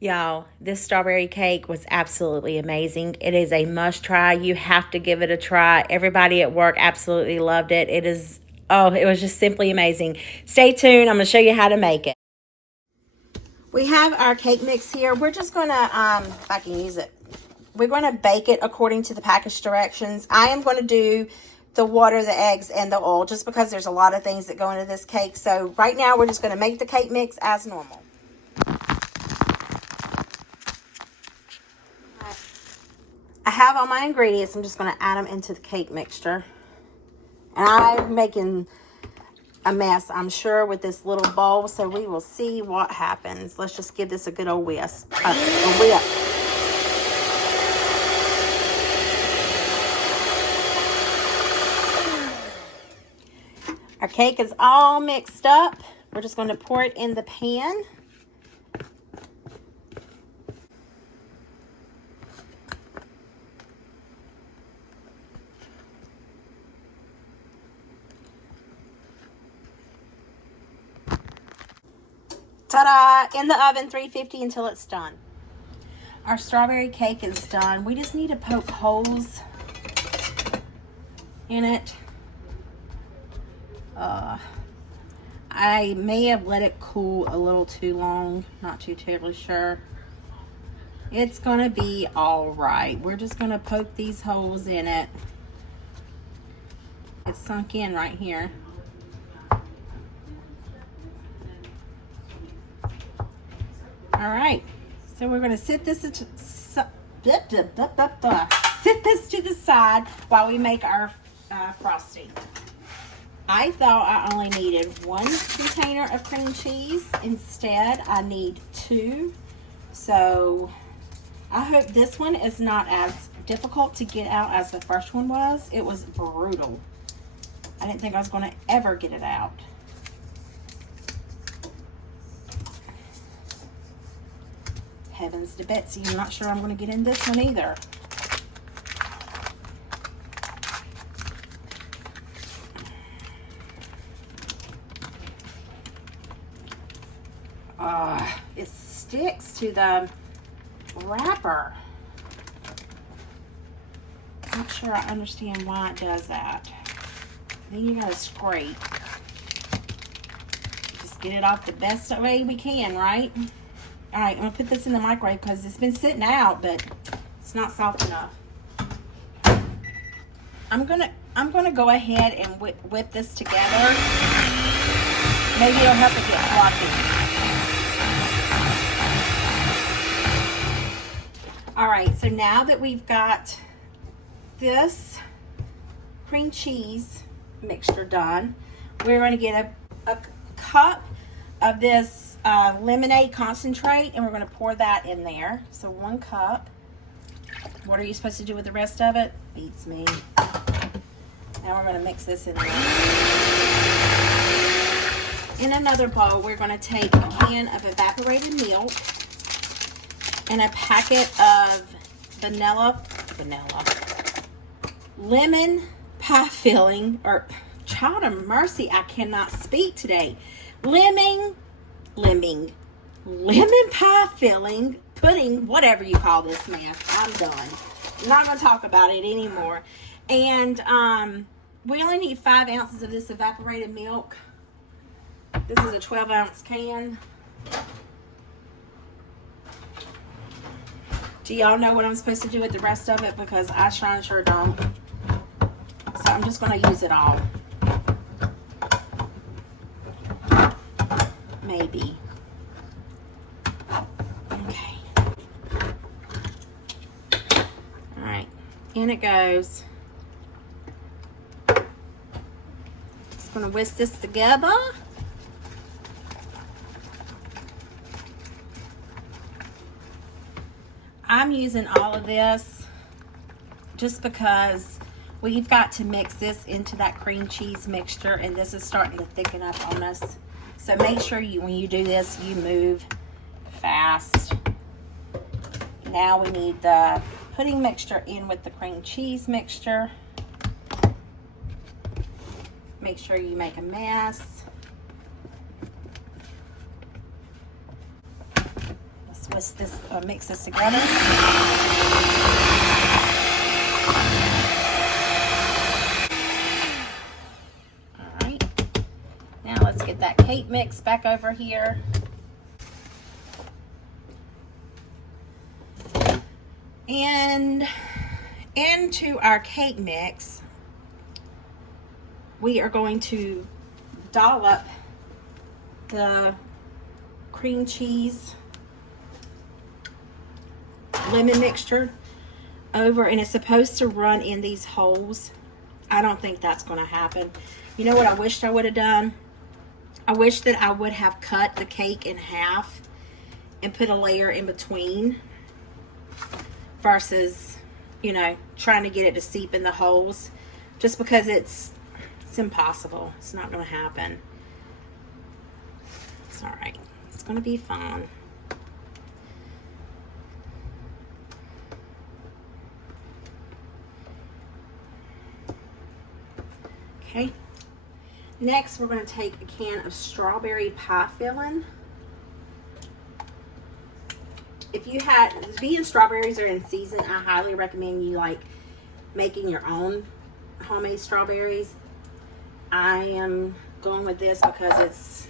Y'all, this strawberry cake was absolutely amazing. It is a must try. You have to give it a try. Everybody at work absolutely loved it. It was just simply amazing. Stay tuned. I'm going to show you how to make it. We have our cake mix here. We're just going to, if I can use it, we're going to bake it according to the package directions. I am going to do the water, the eggs, and the oil just because there's a lot of things that go into this cake. So right now we're just going to make the cake mix as normal. I have all my ingredients. I'm just going to add them into the cake mixture. And I'm making a mess, I'm sure, with this little bowl. So we will see what happens. Let's just give this a good old whisk. A whip. Our cake is all mixed up. We're just going to pour it in the pan. Ta-da! In the oven, 350 until it's done. Our strawberry cake is done. We just need to poke holes in it. I may have let it cool a little too long. Not too terribly sure. It's going to be all right. We're just going to poke these holes in it. It's sunk in right here. All right, so we're going to sit this to the side while we make our frosting. I thought I only needed 1 container of cream cheese. Instead, I need 2. So I hope this one is not as difficult to get out as the first one was. It was brutal. I didn't think I was going to ever get it out. Heavens to Betsy, I'm not sure I'm going to get in this one either. It sticks to the wrapper. Not sure I understand why it does that. Then you gotta scrape. Just get it off the best way we can, right? All right, I'm gonna put this in the microwave because it's been sitting out, but it's not soft enough. I'm gonna go ahead and whip this together. Maybe it'll help it get fluffy. All right, so now that we've got this cream cheese mixture done, we're going to get a cup of this lemonade concentrate, and we're going to pour that in there. So 1 cup. What are you supposed to do with the rest of it? Beats me. Now we're going to mix this in there. In another bowl, we're going to take a can of evaporated milk and a packet of lemon pie filling, or child of mercy, I cannot speak today. Lemon pie filling, pudding, whatever you call this mess. I'm done. I'm not going to talk about it anymore. And we only need 5 ounces of this evaporated milk. This is a 12-ounce can. Do y'all know what I'm supposed to do with the rest of it? Because I sure don't. So I'm just going to use it all. Maybe. Okay. All right. In it goes. Just going to whisk this together. I'm using all of this just because we've got to mix this into that cream cheese mixture, and this is starting to thicken up on us. So make sure when you do this, you move fast. Now we need the pudding mixture in with the cream cheese mixture. Make sure you make a mess. Let's mix this together. All right. Now let's get that cake mix back over here. And into our cake mix, we are going to dollop the cream cheese lemon mixture over, and it's supposed to run in these holes. I don't think that's going to happen. You know what I wished I would have done? I wish that I would have cut the cake in half and put a layer in between versus, you know, trying to get it to seep in the holes, just because it's impossible. It's not going to happen. It's all right. It's going to be fine. Okay. Next, we're going to take a can of strawberry pie filling. If you had, being strawberries are in season, I highly recommend you like making your own homemade strawberries. I am going with this because it's,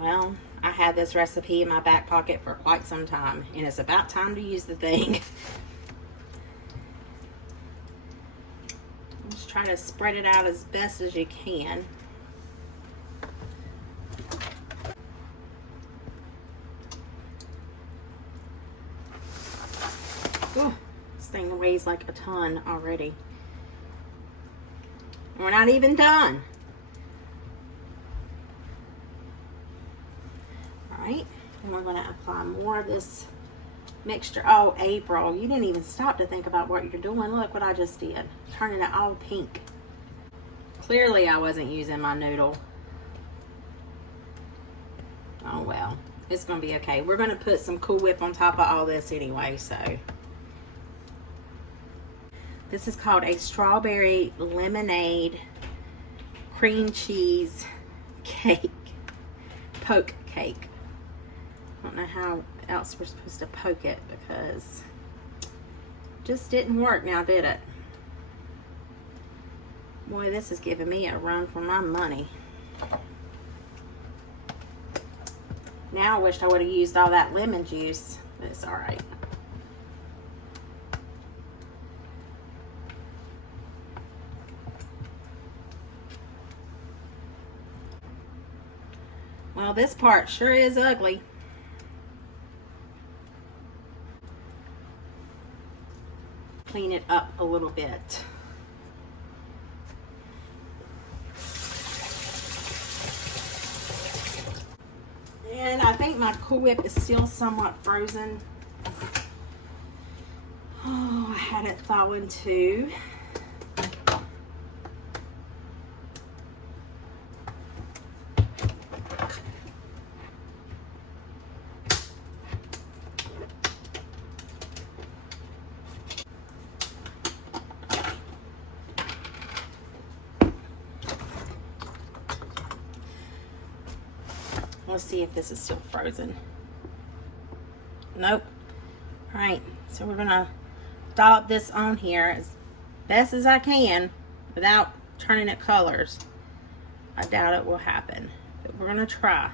well, I had this recipe in my back pocket for quite some time, and it's about time to use the thing. Just try to spread it out as best as you can. Ooh, this thing weighs like a ton already. And we're not even done. All right, and we're going to apply more of this mixture. Oh, April, you didn't even stop to think about what you're doing. Look what I just did. Turning it all pink. Clearly I wasn't using my noodle. Oh well, it's going to be okay. We're going to put some Cool Whip on top of all this anyway, so. This is called a strawberry lemonade cream cheese cake, poke cake. I don't know how else we're supposed to poke it because it just didn't work now, did it? Boy, this is giving me a run for my money. Now I wish I would have used all that lemon juice, but it's all right. Well, this part sure is ugly. Clean it up a little bit. And I think my Cool Whip is still somewhat frozen. Oh, I had it thawing too. Let's see if this is still frozen. Nope. All right, so we're gonna dollop this on here as best as I can without turning it colors. I doubt it will happen, but we're gonna try.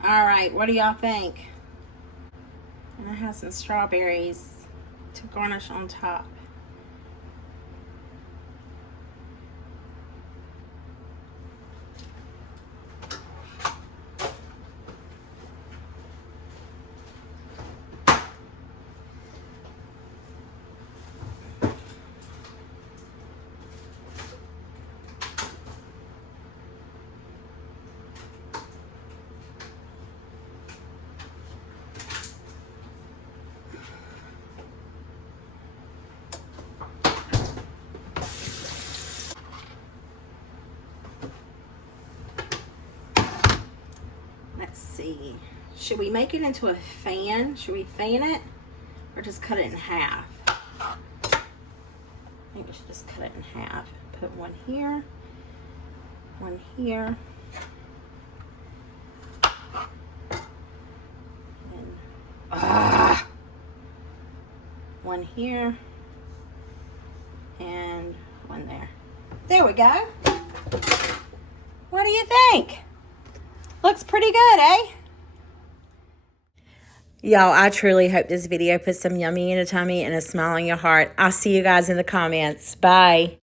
All right, what do y'all think? And I have some strawberries to garnish on top. should we make it into a fan? Should we fan it or just cut it in half? I think we should just cut it in half. Put one here, one here. And, one here and one there. There we go. What do you think? Looks pretty good, eh? Y'all, I truly hope this video puts some yummy in your tummy and a smile on your heart. I'll see you guys in the comments. Bye.